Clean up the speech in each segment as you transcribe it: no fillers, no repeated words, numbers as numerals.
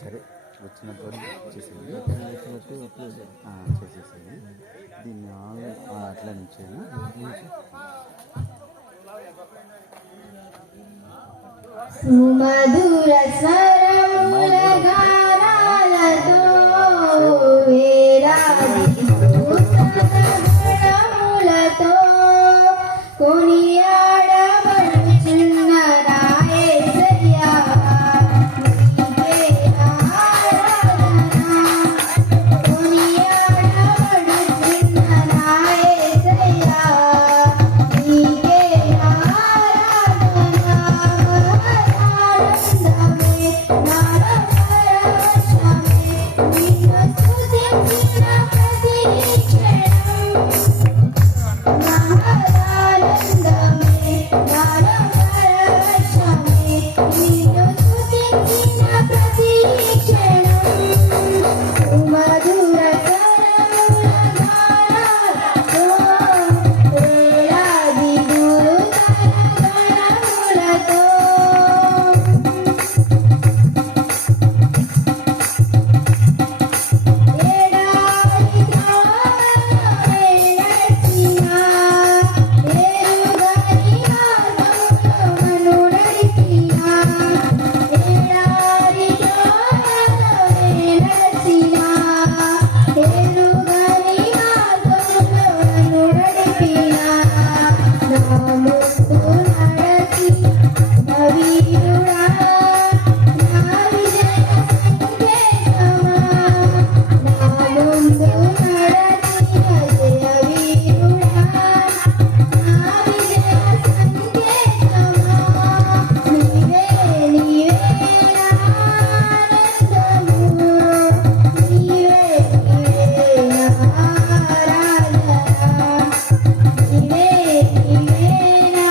సరే వచ్చినప్పుడు చేసేది చేసేసేది దీన్ని అట్లా నుంచేనా సుమధుర స్వరముల గానాలతో వేలాది స్తోత్రములతో కొనియాడబడుచున్న నా యేసయ్యా నీకే ఆరాధన కొనియాడబడుచున్న నా యేసయ్యా నీకే ఆరాధన ఆనందమే నాలో పరవశమే నిన్ను స్తుతించిన ప్రతి క్షణం ఆనందమే నాలో పరవశమే నిన్ను స్తుతించిన ప్రతి క్షణం సుమధుర స్వరముల గానాలతో వేలాది దూతల గణములతో ఏడారి త్రోవలో నడిచినా ఎరుగని మార్గములో నడిచినా ఏడారి త్రోవలో నడిచినా ఎరుగని మార్గములో నడిపినా నా ముందు నడచి నవీనుడా నా విజయ సంకేతమా నా ముందు నడచిన జయ వీరుడా నా విజయ సంకేతమా నీవే నీవే నా ఆనందము నీవే నీవే నా ఆరాధన నీవే నీవే నా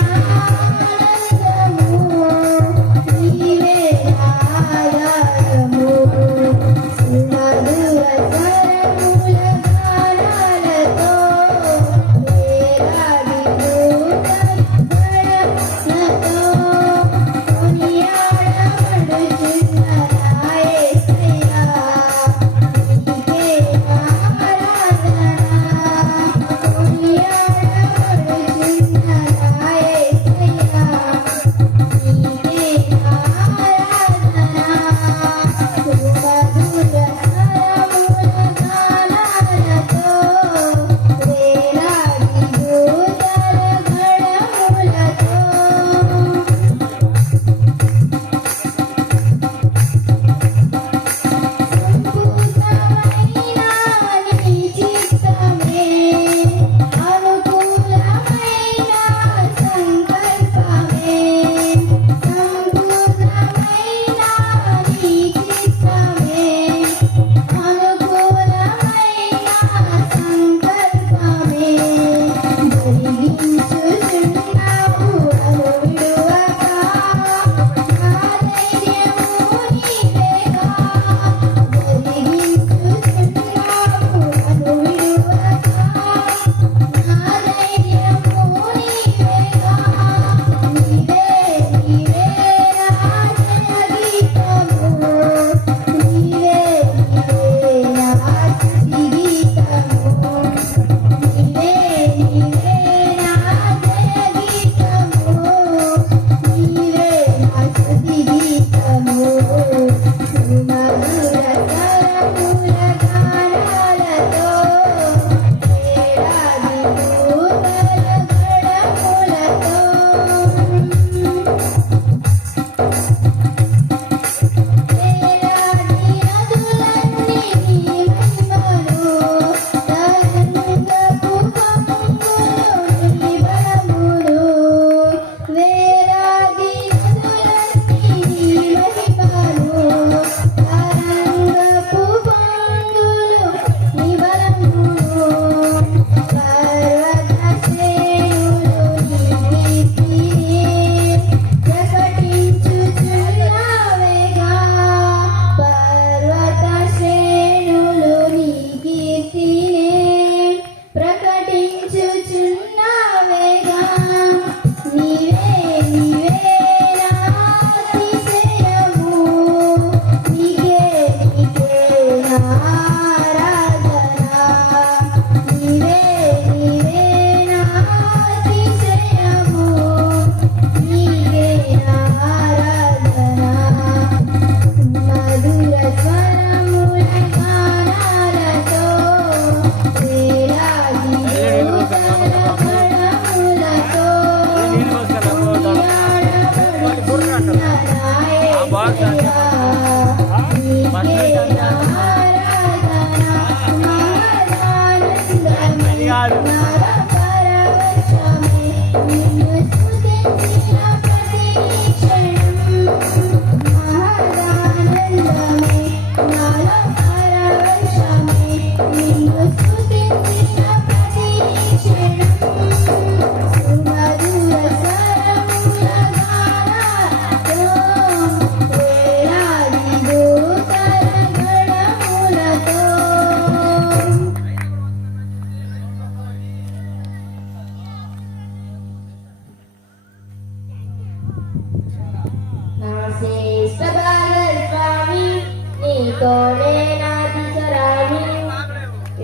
నీతోనే నాటి చరామి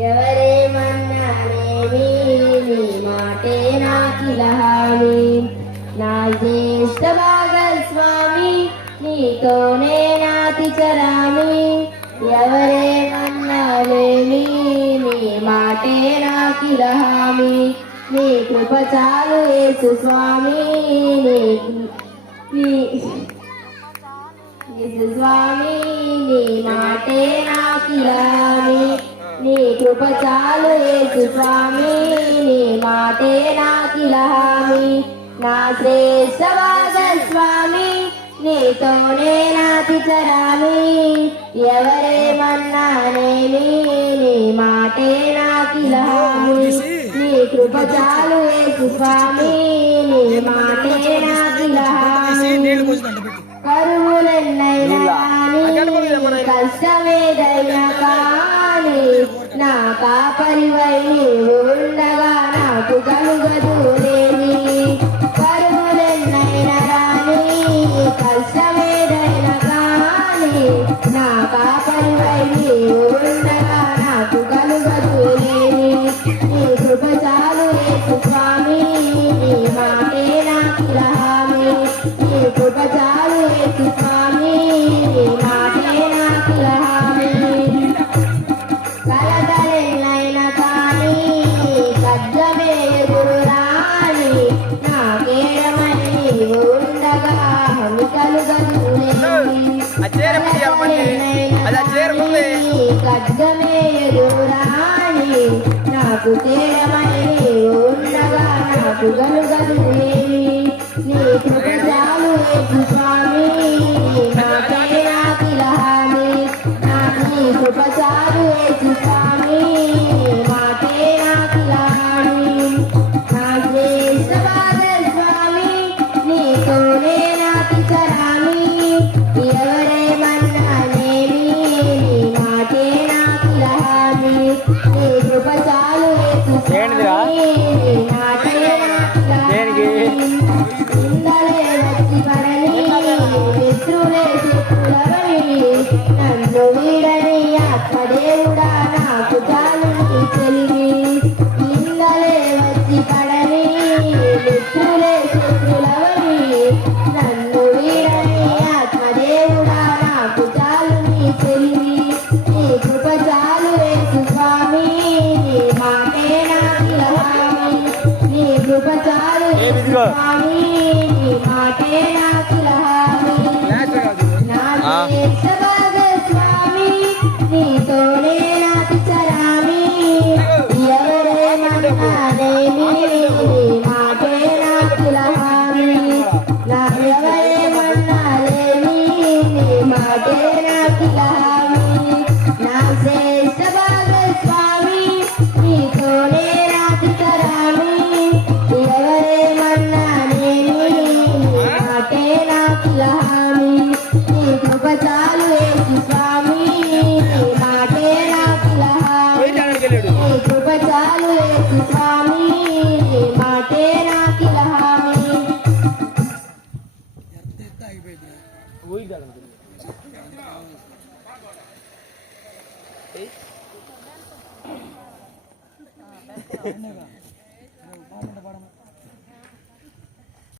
ఎవరేమన్నానేమి నీ మాటే నాకిలహామి నా జ్యేష్ఠ భాగస్వామి నీతోనే నాతి చరామి ఎవరేమన్నాలేమి నీ మాటే నాకిలహామి నీ కృప చాలు యేసు స్వామి యేసు స్వామి నీ మాటే నాకిలహామి నీ కృప చాలు యేసు స్వామి నీ మాటే నాకిలహామి నా శ్రేష్ఠ భాగస్వామి నీతోనే నాతి చరామి ఎవరేమన్నానేమి నీ మాటే నాకిలహామి నీ కృప చాలు యేసు స్వామి నీ మాటే నాకిలహామి కరువులెన్నైనా కానీ కష్టమేదైనా కానీ నా కాపరివై నీవు ఉండగా నాకు కలుగదులేని కరువులెన్నైనా కానీ కష్టమేదైనా కానీ నా కాపరివై నీవు ఉండగా నాకు కలుగదులేని నీ కృప చాలు యేసు స్వామి నీ మాటే నాకిలహామి నీ కృప చాలు యేసు స్వామి నీ మాటే నాకిలహామి కలతలెన్నైనా కానీ ఖడ్గమే ఎదురు రాని నాకేడమై నీవు ఉండగా హమి కలుగదులేని ఖడ్గమే ఎదురు రాని నాకు కేడమై నీవు ఉండగా నాకు కలుగదులేని నీ కృప చాలు యేసు స్వామి నీ మాటే నాకిలహామి నీ కృప చాలు యేసు స్వామి నీ మాటే నాకిలహామి నా శ్రేష్ఠ భాగస్వామి నీతోనే నాటి చరామి ఎవరేమన్నానేమి నీ మాటే నాకిలహామి నీ కృప చాలు యేసు స్వామి నీ మాటే నాకిలహామి ఇందలే వచ్చి పడని మిత్రులే శత్రులవని నన్ను వీడని ఆత్మదేవుడా నాకు చాలు నీ చెలిమి ఇందలే వచ్చి పడని మిత్రులే శత్రులవని నన్ను వీడని ఆత్మదేవుడా నాకు చాలు నీ చెలిమి నీ కృప చాలు యేసు స్వామి నీ మాటే నాకిలహామి నీ కృప చాలు యేసు స్వామి నీ మాటే నాకిలహామి నా శ్రేష్ఠ భాగస్వామి నీతోనే నాటి చరామి ఎవరేమన్నానేమి నీ మాటే నాకిలహామి నా ఎవరేమన్నాలేమి నీ మాటే నాకిలహామి నా శ్రేష్ఠ భాగస్వామి నీతోనే నాటి చరామి ఎవరేమన్నానేమి నీ మాటే నాకిలహామి నీ కృప చాలు యేసు స్వామి నీ మాటే నాకిలహామి నీ కృప చాలు యేసు స్వామి నీ మాటే నాకిలహామి ఏయ్